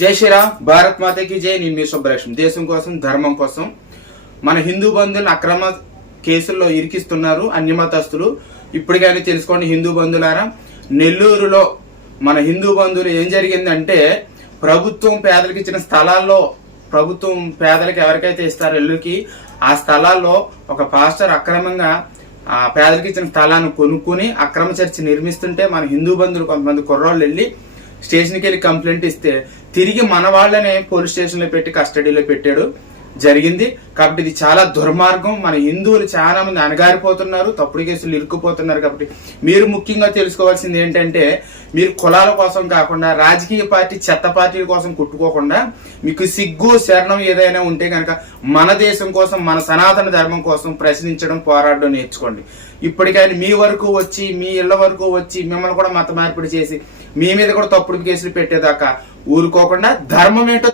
జై శ్రీరామ్, భారత్ మాతకి జై. నేను మీ సుబ్బలక్ష్మి. దేశం కోసం, ధర్మం కోసం మన హిందూ బంధువులను అక్రమ కేసుల్లో ఇరికిస్తున్నారు అన్యమతస్తులు. ఇప్పటికైనా తెలుసుకోండి హిందూ బంధువులారా. నెల్లూరులో మన హిందూ బంధువులు ఏం జరిగిందంటే, ప్రభుత్వం పేదలకు ఇచ్చిన స్థలాల్లో, ప్రభుత్వం పేదలకు ఎవరికైతే ఇస్తారో ఇళ్ళకి, ఆ స్థలాల్లో ఒక పాస్టర్ అక్రమంగా ఆ పేదలకు ఇచ్చిన స్థలాన్ని కొనుక్కుని అక్రమ చర్చ్ నిర్మిస్తుంటే మన హిందూ బంధువులు కొంతమంది కుర్రోళ్ళు వెళ్ళి స్టేషన్కి వెళ్ళి కంప్లైంట్ ఇస్తే తిరిగి మన వాళ్ళనే పోలీస్ స్టేషన్లో పెట్టి కస్టడీలో పెట్టాడు జరిగింది. కాబట్టి ఇది చాలా దుర్మార్గం. మన హిందువులు చాలా మంది అణగారిపోతున్నారు, తప్పుడు కేసులు ఇరుక్కుపోతున్నారు. కాబట్టి మీరు ముఖ్యంగా తెలుసుకోవాల్సింది ఏంటంటే, మీరు కులాల కోసం కాకుండా రాజకీయ పార్టీ చెత్త పార్టీల కోసం కుట్టుకోకుండా మీకు సిగ్గు శరణం ఏదైనా ఉంటే కనుక మన దేశం కోసం, మన సనాతన ధర్మం కోసం ప్రశ్నించడం, పోరాడడం నేర్చుకోండి. ఇప్పటికైనా మీ వరకు వచ్చి, మీ ఇళ్ల వరకు వచ్చి మిమ్మల్ని కూడా మత మార్పిడి చేసి మీ మీద కూడా తప్పుడు కేసులు పెట్టేదాకా ఊరుకోకుండా ధర్మం ఏంటో